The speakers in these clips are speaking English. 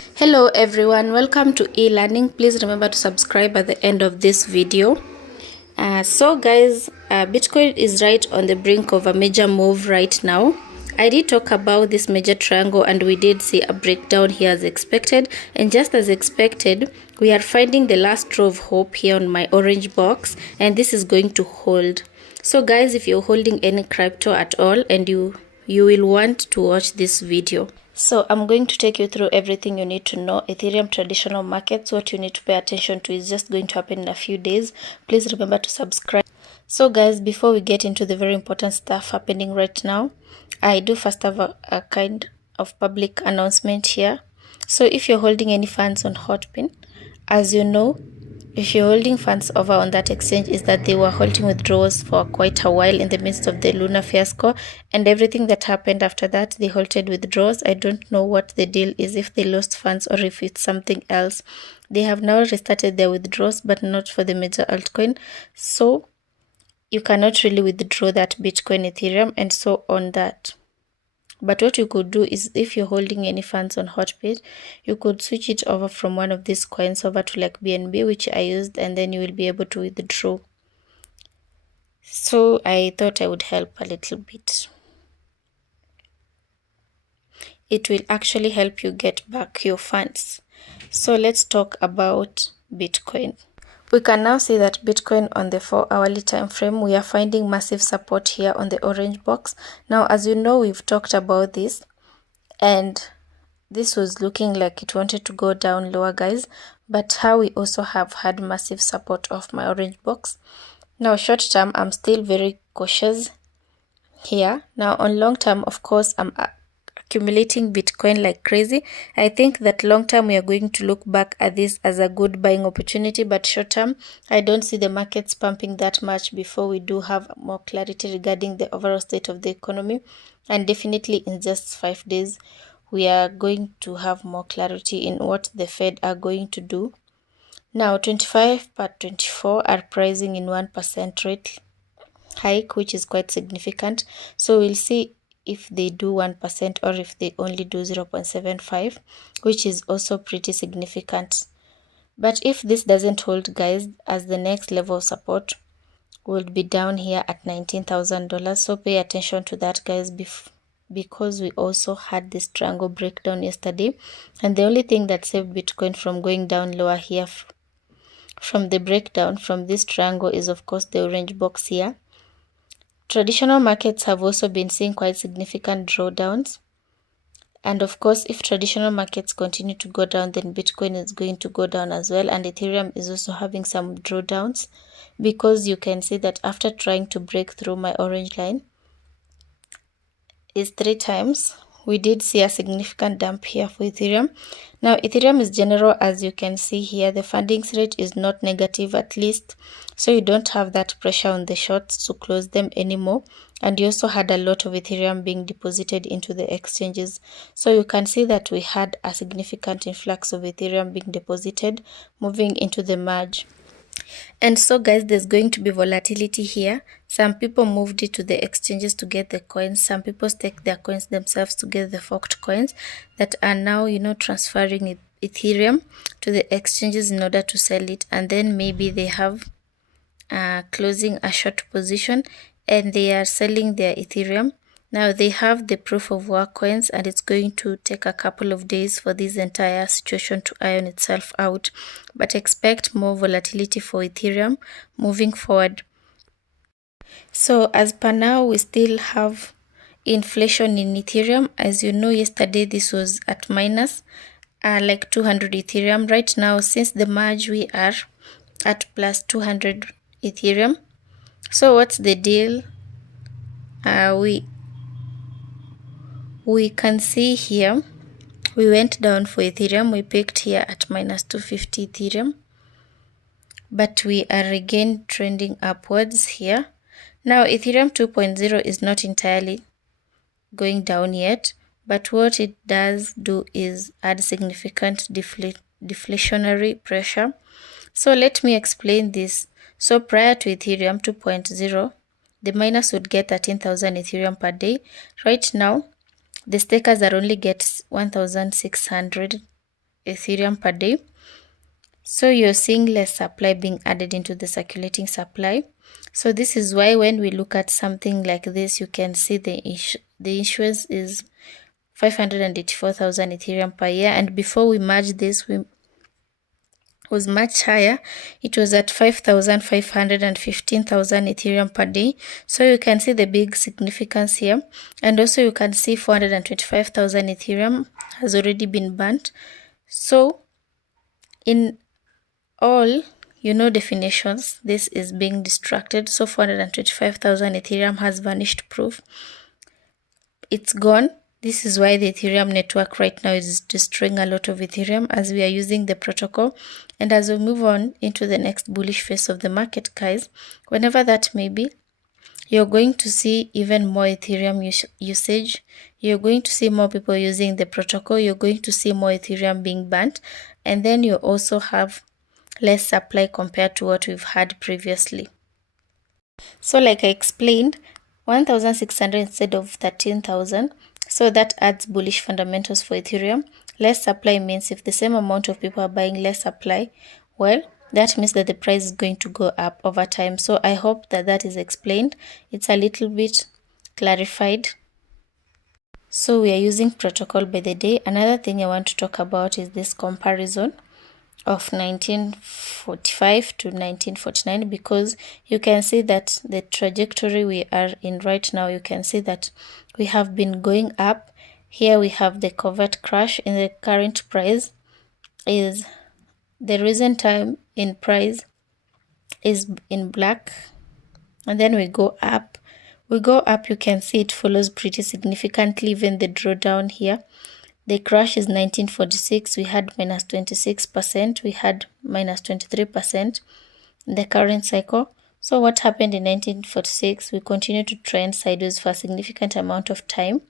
Hello everyone, welcome to e-learning. Please remember to subscribe at the end of this video. So guys, Bitcoin is right on the brink of a major move right now. I did talk about this major triangle and we did see a breakdown here as expected, and just as expected we are finding the last draw of hope here on my orange box, and this is going to hold. So guys, if you're holding any crypto at all, and you will want to watch this video. So I'm going to take you through everything you need to know. Ethereum traditional markets, what you need to pay attention to is just going to happen in a few days. Please remember to subscribe. So guys, before we get into the very important stuff happening right now, I do first have a kind of public announcement here. So if you're holding any funds on Hotpin, as you know, if you're holding funds over on that exchange, is that they were halting withdrawals for quite a while in the midst of the lunar fiasco, and everything that happened after that, they halted withdrawals. I don't know what the deal is, if they lost funds or if it's something else. They have now restarted their withdrawals, but not for the major altcoin. So you cannot really withdraw that Bitcoin, Ethereum, and so on that. But what you could do is, if you're holding any funds on Hotbit, you could switch it over from one of these coins over to like BNB, which I used, and then you will be able to withdraw. So I thought I would help a little bit. It will actually help you get back your funds. So let's talk about Bitcoin. We can now see that Bitcoin on the 4-hourly time frame, we are finding massive support here on the orange box. Now, as you know, we've talked about this, and this was looking like it wanted to go down lower, guys, but how we also have had massive support of my orange box. Now, short term, I'm still very cautious here. Now, on long term, of course, I'm accumulating Bitcoin like crazy. I think that long term we are going to look back at this as a good buying opportunity, but short term I don't see the markets pumping that much before we do have more clarity regarding the overall state of the economy, and definitely in just 5 days we are going to have more clarity in what the Fed are going to do. Now 25 per 24 are pricing in 1% rate hike, which is quite significant. So we'll see if they do 1% or if they only do 0.75, which is also pretty significant. But if this doesn't hold, guys, as the next level of support will be down here at $19,000. So pay attention to that, guys, because we also had this triangle breakdown yesterday, and the only thing that saved Bitcoin from going down lower here from the breakdown from this triangle is, of course, the orange box here. Traditional markets have also been seeing quite significant drawdowns. And of course, if traditional markets continue to go down, then Bitcoin is going to go down as well. And Ethereum is also having some drawdowns, because you can see that after trying to break through my orange line is 3 times, we did see a significant dump here for Ethereum. Now, Ethereum is general, as you can see here. The fundings rate is not negative, at least, so you don't have that pressure on the shorts to close them anymore. And you also had a lot of Ethereum being deposited into the exchanges. So you can see that we had a significant influx of Ethereum being deposited, moving into the merge. And so, guys, there's going to be volatility here. Some people moved it to the exchanges to get the coins. Some people stake their coins themselves to get the forked coins that are now, transferring Ethereum to the exchanges in order to sell it. And then maybe they have closing a short position and they are selling their Ethereum. Now they have the proof of work coins, and it's going to take a couple of days for this entire situation to iron itself out. But expect more volatility for Ethereum moving forward. So as per now, we still have inflation in Ethereum. As you know, yesterday this was at minus like 200 Ethereum. Right now, since the merge, we are at plus 200 Ethereum. So what's the deal? We can see here we went down for Ethereum. We peaked here at minus 250 Ethereum, but we are again trending upwards here. Now Ethereum 2.0 is not entirely going down yet, but what it does do is add significant deflationary pressure. So let me explain this. So prior to Ethereum 2.0, the miners would get 13,000 Ethereum per day. Right now, the stakers are only get 1,600 Ethereum per day. So you're seeing less supply being added into the circulating supply. So this is why when we look at something like this, you can see the issuance is 584,000 Ethereum per year. And before we merge this, was much higher. It was at 5,515,000 Ethereum per day. So you can see the big significance here. And also you can see 425,000 Ethereum has already been burnt. So in all, definitions, this is being distracted. So 425,000 Ethereum has vanished proof. It's gone. This is why the Ethereum network right now is destroying a lot of Ethereum as we are using the protocol. And as we move on into the next bullish phase of the market, guys, whenever that may be, you're going to see even more Ethereum usage. You're going to see more people using the protocol. You're going to see more Ethereum being burnt. And then you also have less supply compared to what we've had previously. So like I explained, 1,600 instead of 13,000. So that adds bullish fundamentals for Ethereum. Less supply means if the same amount of people are buying less supply, well, that means that the price is going to go up over time. So I hope that that is explained. It's a little bit clarified. So we are using protocol by the day. Another thing I want to talk about is this comparison of 1945 to 1949, because you can see that the trajectory we are in right now, you can see that we have been going up. Here we have the covert crash in the current price is the recent time in price is in black, and then we go up. You can see it follows pretty significantly. Even the drawdown here, the crash is 1946. We had minus 26%. We had minus 23% in the current cycle. So what happened in 1946? We continue to trend sideways for a significant amount of time.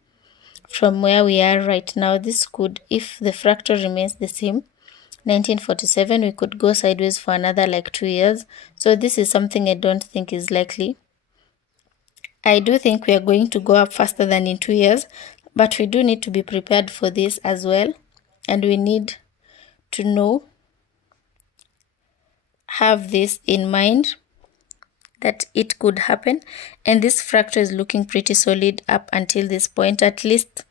From where we are right now, this could, if the fractal remains the same, 1947, we could go sideways for another like 2 years. So this is something I don't think is likely. I do think we are going to go up faster than in 2 years, but we do need to be prepared for this as well. And we need to have this in mind that it could happen. And this fractal is looking pretty solid up until this point, at least.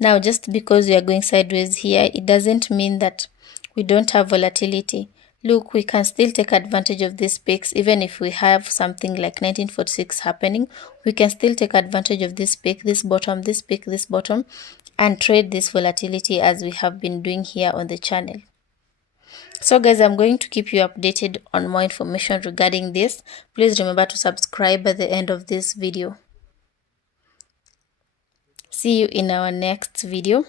Now, just because we are going sideways here, it doesn't mean that we don't have volatility. Look, we can still take advantage of these peaks. Even if we have something like 1946 happening, we can still take advantage of this peak, this bottom, this peak, this bottom, and trade this volatility as we have been doing here on the channel. So guys, I'm going to keep you updated on more information regarding this. Please remember to subscribe at the end of this video. See you in our next video.